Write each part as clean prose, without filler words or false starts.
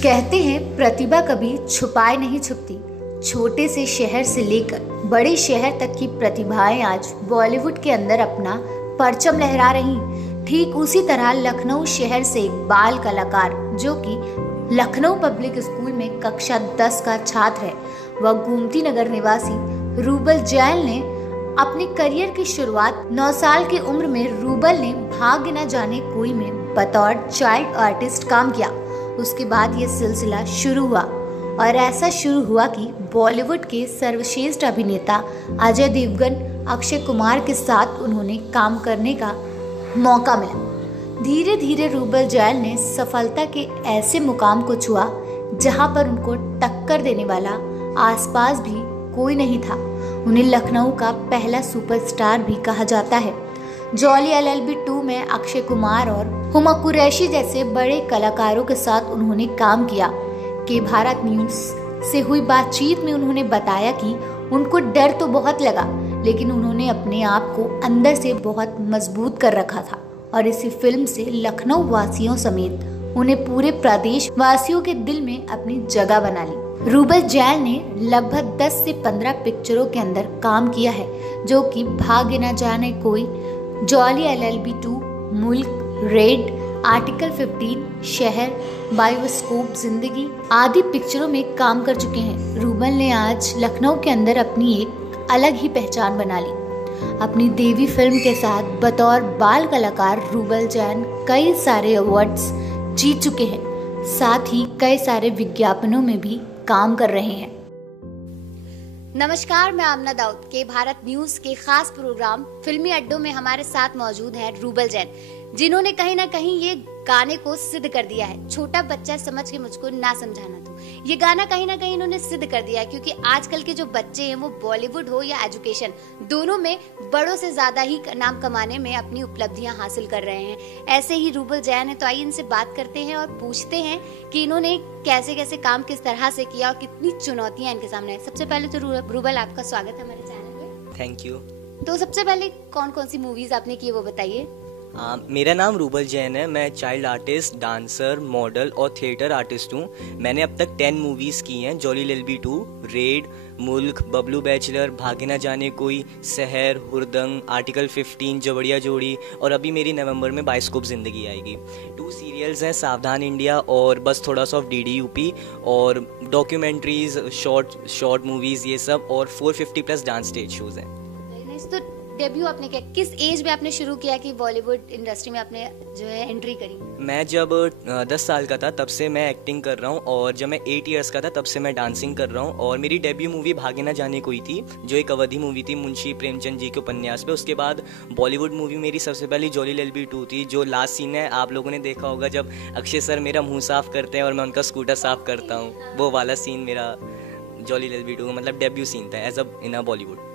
कहते हैं प्रतिभा कभी छुपाए नहीं छुपती। छोटे से शहर से लेकर बड़े शहर तक की प्रतिभाएं आज बॉलीवुड के अंदर अपना परचम लहरा रही। ठीक उसी तरह लखनऊ शहर से एक बाल कलाकार जो कि लखनऊ पब्लिक स्कूल में कक्षा 10 का छात्र है, वह गोमती नगर निवासी रूबल जैन ने अपने करियर की शुरुआत 9 साल की उम्र में रूबल ने भाग्य न जाने कोई में बतौर चाइल्ड आर्टिस्ट काम किया। उसके बाद ये सिलसिला शुरू हुआ और ऐसा शुरू हुआ कि बॉलीवुड के सर्वश्रेष्ठ अभिनेता अजय देवगन, अक्षय कुमार के साथ उन्होंने काम करने का मौका मिला। धीरे धीरे रूबल जैन ने सफलता के ऐसे मुकाम को छुआ जहां पर उनको टक्कर देने वाला आसपास भी कोई नहीं था। उन्हें लखनऊ का पहला सुपरस्टार भी कहा जाता है। जॉली LLB 2 में अक्षय कुमार और हुमा कुरैशी जैसे बड़े कलाकारों के साथ उन्होंने काम किया। के भारत न्यूज से हुई बातचीत में उन्होंने बताया कि उनको डर तो बहुत लगा, लेकिन उन्होंने अपने आप को अंदर से बहुत मजबूत कर रखा था और इसी फिल्म से लखनऊ वासियों समेत उन्हें पूरे प्रदेश वासियों के दिल में अपनी जगह बना ली। रूबल जैन ने लगभग 10 से 15 पिक्चरों के अंदर काम किया है, जो कि भाग्य न जाने कोई, जॉली LLB 2, मुल्क, रेड, आर्टिकल 15, शहर, बायोस्कोप, जिंदगी आदि पिक्चरों में काम कर चुके हैं। रूबल ने आज लखनऊ के अंदर अपनी एक अलग ही पहचान बना ली। अपनी देवी फिल्म के साथ बतौर बाल कलाकार रूबल जैन कई सारे अवार्ड्स जीत चुके हैं, साथ ही कई सारे विज्ञापनों में भी काम कर रहे हैं। नमस्कार, मैं आमना दाऊद के भारत न्यूज के खास प्रोग्राम फिल्मी अड्डों में हमारे साथ मौजूद है रूबल जैन, जिन्होंने कहीं ना कहीं ये गाने को सिद्ध कर दिया है। छोटा बच्चा समझ के मुझको ना समझाना तू, ये गाना कहीं ना कहीं इन्होंने सिद्ध कर दिया है, क्योंकि आजकल के जो बच्चे हैं वो बॉलीवुड हो या एजुकेशन, दोनों में बड़ों से ज्यादा ही नाम कमाने में अपनी उपलब्धियां हासिल कर रहे हैं। ऐसे ही रूबल जैन है, तो आइए इनसे बात करते हैं और पूछते हैं कि इन्होंने कैसे कैसे काम किस तरह से किया और कितनी चुनौतियां इनके सामने है। सबसे पहले तो रूबल, आपका स्वागत है हमारे चैनल पे। Thank you. तो सबसे पहले कौन कौन सी मूवीज आपने की वो बताइए। मेरा नाम रूबल जैन है। मैं चाइल्ड आर्टिस्ट, डांसर, मॉडल और थिएटर आर्टिस्ट हूँ। मैंने अब तक 10 मूवीज़ की हैं। जॉली LLB 2, रेड, मुल्क, बबलू बैचलर, भाग्य न जाने कोई, शहर, हुरदंग, आर्टिकल 15, जवड़िया जोड़ी और अभी मेरी नवंबर में बायोस्कोप जिंदगी आएगी। 2 सीरियल्स हैं, सावधान इंडिया और बस थोड़ा सा ऑफ DDUP, और डॉक्यूमेंट्रीज, शॉर्ट मूवीज़, ये सब, और 450+ डांस स्टेज शोज़ हैं। तो डेब्यू आपने किया किस एज में आपने शुरू किया कि बॉलीवुड इंडस्ट्री में आपने जो है एंट्री करी? मैं जब 10 साल का था तब से मैं एक्टिंग कर रहा हूँ, और जब मैं 8 इयर्स का था तब से मैं डांसिंग कर रहा हूँ। और मेरी डेब्यू मूवी भाग्य न जाने कोई थी, जो एक अवधी मूवी थी मुंशी प्रेमचंद जी के उपन्यास पे। उसके बाद बॉलीवुड मूवी मेरी सबसे पहली जॉली LLB 2 थी। जो लास्ट सीन है आप लोगों ने देखा होगा, जब अक्षय सर मेरा मुँह साफ करते हैं और मैं उनका स्कूटर साफ करता हूँ, वो वाला सीन मेरा जॉली LLB 2 मतलब डेब्यू सीन था एज अ इन अ बॉलीवुड।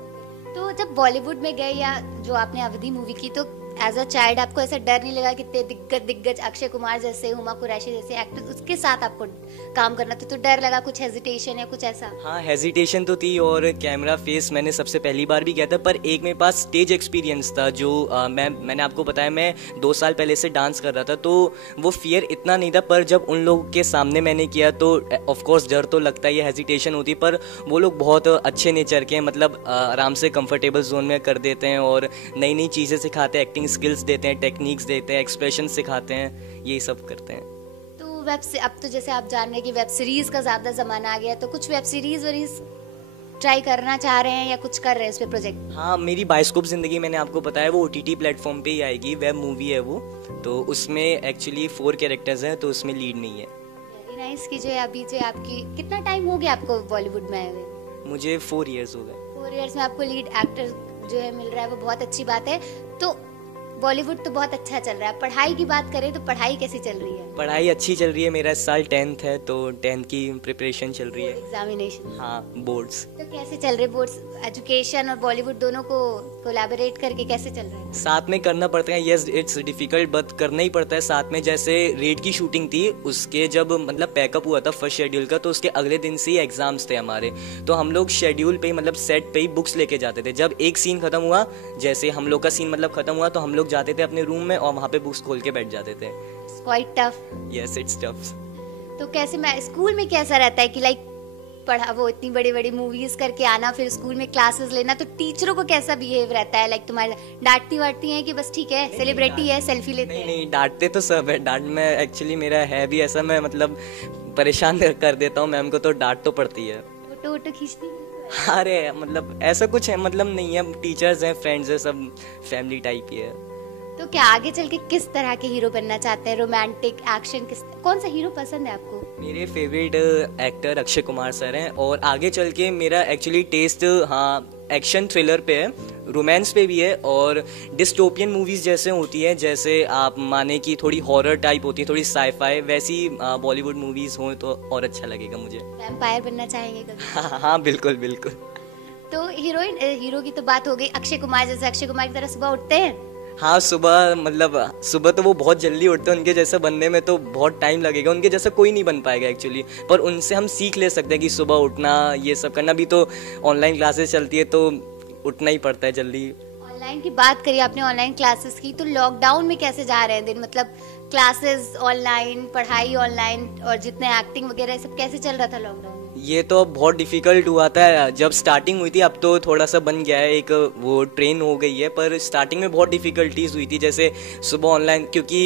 तो जब बॉलीवुड में गए या जो आपने अवधी मूवी की, तो एज अ चाइल्ड आपको ऐसा डर नहीं लगा कि दिग्गज अक्षय कुमार जैसे, हुमा कुरैशी जैसे एक्टर, उसके साथ आपको काम करना था, तो डर लगा, कुछ हेजिटेशन या कुछ ऐसा? हाँ, हेजिटेशन तो थी, और कैमरा फेस मैंने सबसे पहली बार भी किया था, पर एक मेरे पास स्टेज एक्सपीरियंस था जो मैंने आपको बताया, मैं 2 साल पहले से डांस कर रहा था, तो वो फियर इतना नहीं था। पर जब उन लोगों के सामने मैंने किया तो ऑफकोर्स डर तो लगता है, ये हेजिटेशन होती, पर वो लोग बहुत अच्छे नेचर के हैं, मतलब आराम से कंफर्टेबल जोन में कर देते हैं और नई नई चीज़ें सिखाते हैं, एक्टिंग स्किल्स देते हैं, टेक्निक्स देते हैं, एक्सप्रेशन सिखाते हैं, यही सब करते हैं। तो अब तो जैसे आप जान रहे हैं कि वेब सीरीज का ज़्यादा ज़माना आ गया, तो कुछ वेब सीरीज ट्राई करना चाह रहे हैं या कुछ कर रहे हैं उस पे प्रोजेक्ट? हाँ, मेरी बायोस्कोप जिंदगी मैंने आपको बताया वो OTT प्लेटफॉर्म पे ही आएगी, वेब मूवी है वो, तो उसमें एक्चुअली 4 कैरेक्टर्स हैं, तो उसमें लीड नहीं है। Very nice. कि जो अभी जो आपकी कितना टाइम हो गया आपको बॉलीवुड में आए हुए? मुझे 4 इयर्स हो गए। 4 इयर्स में आपको लीड एक्टर जो है मिल रहा है, वो बहुत अच्छी बात है। तो बॉलीवुड तो बहुत अच्छा चल रहा है, पढ़ाई की बात करें तो पढ़ाई कैसी चल रही है? पढ़ाई अच्छी चल रही है, मेरा इस साल 10th है, तो 10th की प्रिपरेशन चल रही है। एग्जामिनेशन? हाँ, बोर्ड्स। तो कैसे चल रहे बोर्ड्स? एजुकेशन और बॉलीवुड दोनों को कोलैबोरेट करके कैसे चल रहा है? साथ में करना पड़ता है, यस इट्स डिफिकल्ट बट करना ही पड़ता है साथ में। जैसे रेड की शूटिंग थी, उसके जब मतलब पैकअप हुआ था फर्स्ट शेड्यूल का, तो उसके अगले दिन से ही एग्जाम्स थे हमारे। तो हम लोग शेड्यूल पे ही मतलब सेट पे ही बुक्स लेके जाते थे। जब एक सीन खत्म हुआ, जैसे हम लोग का सीन मतलब खत्म हुआ, तो हम लोग जाते थे अपने रूम में और वहाँ पे बुक्स खोल के बैठ जाते थे। Quite tough. Yes it's tough. तो कैसे मैं स्कूल में कैसा रहता है कि लाइक पढ़ा वो इतनी बड़ी बड़ी मूवीज करके आना, फिर स्कूल में क्लासेस लेना, तो टीचरों को कैसा बिहेव रहता है? लाइक तुम्हारे डांटती वाटती हैं कि बस ठीक है सेलिब्रिटी है सेल्फी लेते हैं? नहीं डांटते तो सब है। डांट में एक्चुअली मेरा है भी ऐसा, मैं मतलब परेशान कर देता हूँ मैम को, तो डांट तो पड़ती है। फोटो वोटो खींचती हैं? अरे मतलब ऐसा कुछ है, मतलब नहीं है, टीचर्स हैं, फ्रेंड्स हैं, सब फैमिली टाइप ही है। तो क्या आगे चल के किस तरह के हीरो बनना चाहते हैं? रोमांटिक, एक्शन, कौन सा हीरो पसंद है आपको? मेरे favourite actor Akshay Kumar sir हैं, और आगे चल के मेरा एक्चुअली टेस्ट एक्शन थ्रिलर पे है, रोमांस पे भी है, और डिस्टोपियन मूवीज जैसे होती है, जैसे आप माने कि थोड़ी हॉरर टाइप होती है, थोड़ी साईफाई, वैसी बॉलीवुड मूवीज हो तो और अच्छा लगेगा मुझे। वैम्पायर बनना चाहेंगे कभी? हाँ बिल्कुल बिल्कुल। तो हीरो की तो बात हो गई। अक्षय कुमार जैसे अक्षय कुमार की तरह सुबह उठते हैं? हाँ सुबह तो वो बहुत जल्दी उठते हैं, उनके जैसा बनने में तो बहुत टाइम लगेगा, उनके जैसा कोई नहीं बन पाएगा एक्चुअली, पर उनसे हम सीख ले सकते हैं कि सुबह उठना, ये सब करना। भी तो ऑनलाइन क्लासेस चलती है तो उठना ही पड़ता है जल्दी। ऑनलाइन की बात करिए आपने, ऑनलाइन क्लासेस की, तो लॉकडाउन में कैसे जा रहे हैं दिन? मतलब क्लासेस ऑनलाइन, पढ़ाई ऑनलाइन, और जितने एक्टिंग वगैरह सब कैसे चल रहा था लॉकडाउन में? ये तो अब बहुत डिफिकल्ट हुआ था जब स्टार्टिंग हुई थी, अब तो थोड़ा सा बन गया है, एक वो ट्रेन हो गई है, पर स्टार्टिंग में बहुत डिफिकल्टीज हुई थी। जैसे सुबह ऑनलाइन, क्योंकि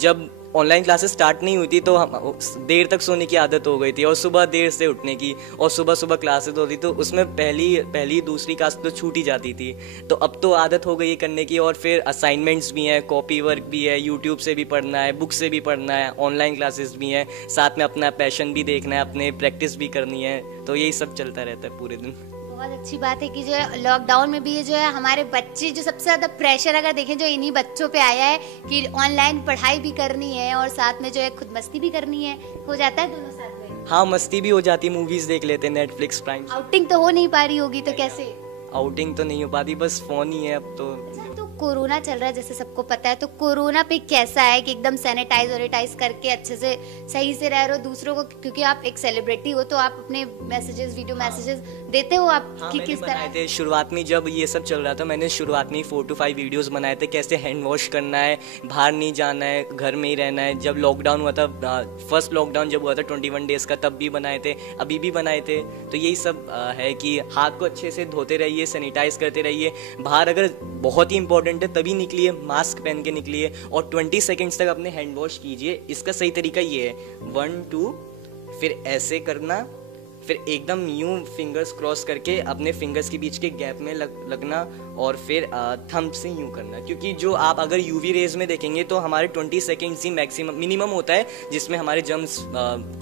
जब ऑनलाइन क्लासेस स्टार्ट नहीं हुई थी तो हम देर तक सोने की आदत हो गई थी, और सुबह देर से उठने की, और सुबह क्लासेस होती, तो उसमें पहली दूसरी क्लास तो छूट ही जाती थी। तो अब तो आदत हो गई है करने की, और फिर असाइनमेंट्स भी हैं, कॉपी वर्क भी है, यूट्यूब से भी पढ़ना है, बुक से भी पढ़ना है, ऑनलाइन क्लासेस भी हैं, साथ में अपना पैशन भी देखना है, अपने प्रैक्टिस भी करनी है, तो यही सब चलता रहता है पूरे दिन। बहुत अच्छी बात है कि जो है लॉकडाउन में भी ये जो है हमारे बच्चे, जो सबसे ज्यादा प्रेशर अगर देखें जो इन्हीं बच्चों पे आया है कि ऑनलाइन पढ़ाई भी करनी है और साथ में जो है खुद मस्ती भी करनी है, हो जाता है दोनों साथ में? हाँ मस्ती भी हो जाती, मूवीज देख लेते हैं नेटफ्लिक्स प्राइम। आउटिंग तो हो नहीं पा रही होगी, तो कैसे? आउटिंग तो नहीं हो पाती, बस फोन ही है अब तो। तो कोरोना चल रहा है जैसे सबको पता है, तो कोरोना पे कैसा है कि एकदम सैनिटाइज करके अच्छे से सही से रह रहे हो दूसरों को, क्योंकि आप एक सेलिब्रिटी हो तो आप अपने मैसेजेस, वीडियो मैसेजेस देते हो आप कि किस तरह थे। शुरुआत में जब ये सब चल रहा था, मैंने शुरुआत में 4 to 5 वीडियोस बनाए थे, कैसे हैंड वॉश करना है, बाहर नहीं जाना है, घर में ही रहना है। जब लॉकडाउन हुआ था, फर्स्ट लॉकडाउन जब हुआ था 21 डेज का, तब भी बनाए थे, अभी भी बनाए थे। तो यही सब है कि हाथ को अच्छे से धोते रहिए, सैनिटाइज करते रहिए, बाहर अगर बहुत ही इंपॉर्टेंट है तभी निकलिए, मास्क पहन के निकलिए, और 20 सेकेंड्स तक अपने हैंड वॉश कीजिए। इसका सही तरीका ये है 1 2, फिर ऐसे करना, फिर एकदम यूं फिंगर्स क्रॉस करके अपने फिंगर्स के बीच के गैप में लगना, और फिर थंब से यूं करना, क्योंकि जो आप अगर यूवी रेज में देखेंगे तो हमारे 20 सेकेंड्स ही मैक्सिमम मिनिमम होता है जिसमें हमारे जर्म्स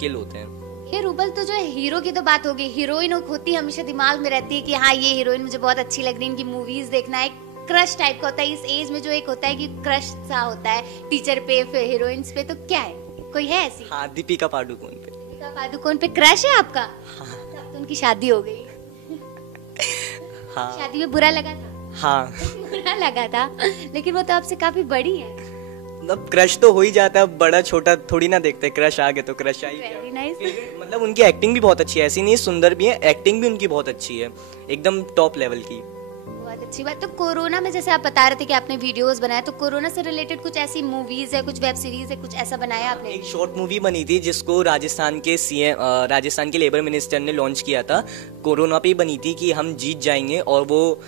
किल होते हैं। ये रूबल, तो जो है हीरो की तो बात होगी, हीरोइन होती है हमेशा दिमाग में रहती है कि हाँ ये हीरोइन मुझे बहुत अच्छी लग रही है, इनकी मूवीज देखना है, क्रश टाइप का होता है। इस एज में जो एक होता है कि क्रश सा होता है टीचर पे, फिर हीरोइंस पे, तो क्या है, कोई है ऐसी? हाँ दीपिका पादुकोण पे। दीपिका पादुकोण पे क्रश है आपका? हाँ। तब तो उनकी शादी हो गई। हाँ। शादी में बुरा लगा था? हाँ बुरा लगा था, लेकिन वो तो आपसे काफी बड़ी है। मतलब क्रश तो हो ही जाता है, बड़ा छोटा थोड़ी ना देखते, क्रश आ गए तो क्रश आई। Very nice. मतलब उनकी एक्टिंग भी बहुत अच्छी है, ऐसी नहीं सुंदर भी है, एक्टिंग भी उनकी बहुत अच्छी है, एकदम टॉप लेवल की। बहुत अच्छी बात। तो कोरोना में जैसे आप बता रहे थे कि आपने वीडियोस बनाए, तो कोरोना से रिलेटेड कुछ ऐसी मूवीज है, कुछ वेब सीरीज है, कुछ ऐसा बनाया आपने? एक शॉर्ट मूवी बनी थी जिसको राजस्थान के लेबर मिनिस्टर ने लॉन्च किया था, कोरोना पे ही बनी थी, कि हम जीत जाएंगे, और वो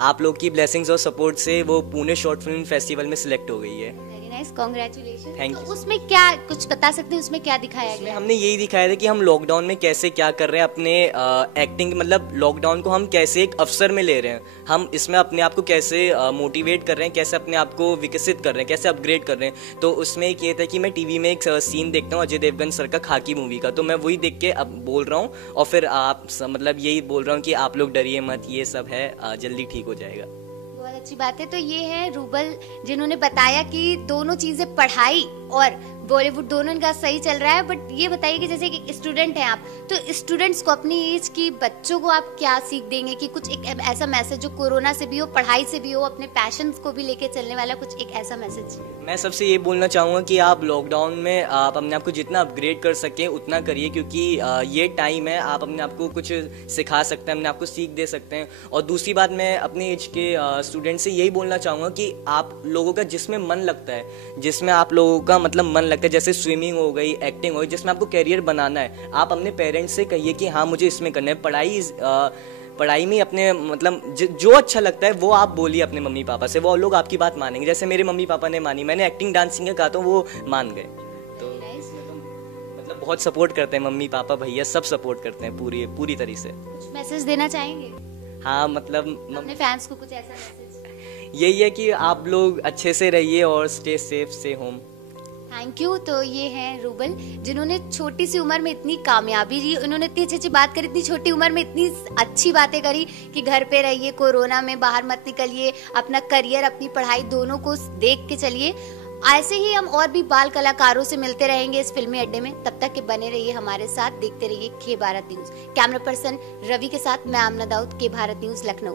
आप लोग की ब्लेसिंग्स और सपोर्ट से वो पुणे शॉर्ट फिल्म फेस्टिवल में सिलेक्ट हो गई है। Very nice, congratulation. थैंक तो यू। उसमें क्या कुछ बता सकते हैं, उसमें क्या दिखाया गया? हमने यही दिखाया था कि हम लॉकडाउन में कैसे क्या कर रहे हैं, अपने एक्टिंग, मतलब लॉकडाउन को हम कैसे एक अवसर में ले रहे हैं, हम इसमें अपने आप को कैसे मोटिवेट कर रहे हैं, कैसे अपने आप को विकसित कर रहे हैं, कैसे अपग्रेड कर रहे हैं। तो उसमें एक ये था कि मैं टीवी में एक सीन देखता हूँ अजय देवगन सर का खाकी मूवी का, तो मैं वही देख के अब बोल रहा हूँ, और फिर आप मतलब यही बोल रहा हूँ कि आप लोग डरिए मत, ये सब है, जल्दी ठीक हो जाएगा। बहुत अच्छी बात है। तो ये है रूबल जिन्होंने बताया कि दोनों चीजें, पढ़ाई और बॉलीवुड दोनों का सही चल रहा है। बट ये बताइए कि जैसे कि स्टूडेंट हैं आप, तो स्टूडेंट्स को, अपनी एज की बच्चों को आप क्या सीख देंगे कि कुछ एक ऐसा मैसेज जो कोरोना से भी हो, पढ़ाई से भी हो, अपने पैशंस को भी लेके चलने वाला कुछ एक ऐसा मैसेज? मैं सबसे ये बोलना चाहूँगा कि आप लॉकडाउन में आप अपने आप को जितना अपग्रेड कर सकें उतना करिए, क्योंकि ये टाइम है, आप अपने आप को कुछ सिखा सकते हैं, अपने आप को सीख दे सकते हैं। और दूसरी बात, मैं अपने एज के स्टूडेंट से यही बोलना चाहूँगा कि आप लोगों का जिसमें मन लगता है, जिसमें आप लोगों का मतलब मन लगता है, जैसे स्विमिंग हो गई, एक्टिंग हो गई, जिसमें आपको कैरियर बनाना है, आप अपने पेरेंट्स से कहिए कि हाँ मुझे इसमें करना है। पढ़ाई में अपने मतलब जो अच्छा लगता है वो आप बोलिए अपने मम्मी पापा से, वो लोग आपकी बात मानेंगे। जैसे मेरे मम्मी पापा ने मानी, मैंने एक्टिंग डांसिंग का कहा तो वो मान गए। तो मतलब बहुत सपोर्ट करते हैं मम्मी पापा, भैया सब सपोर्ट करते हैं पूरी तरीके से। कुछ मैसेज देना चाहेंगे? हाँ, मतलब अपने फैंस को कुछ ऐसा मैसेज? यही है कि आप लोग अच्छे से रहिए और stay safe, stay home. Thank you. तो ये हैं रूबल, जिन्होंने छोटी सी उम्र में इतनी कामयाबी दी, उन्होंने इतनी अच्छी बात करी, इतनी छोटी उम्र में इतनी अच्छी बातें करी कि घर पे रहिए, कोरोना में बाहर मत निकलिए, अपना करियर, अपनी पढ़ाई दोनों को देख के चलिए। ऐसे ही हम और भी बाल कलाकारों से मिलते रहेंगे इस फिल्मी अड्डे में। तब तक के बने रहिए हमारे साथ, देखते रहिए के Bharat news. Camera person Ravi के साथ मैं आमना दाऊद, के भारत न्यूज, लखनऊ।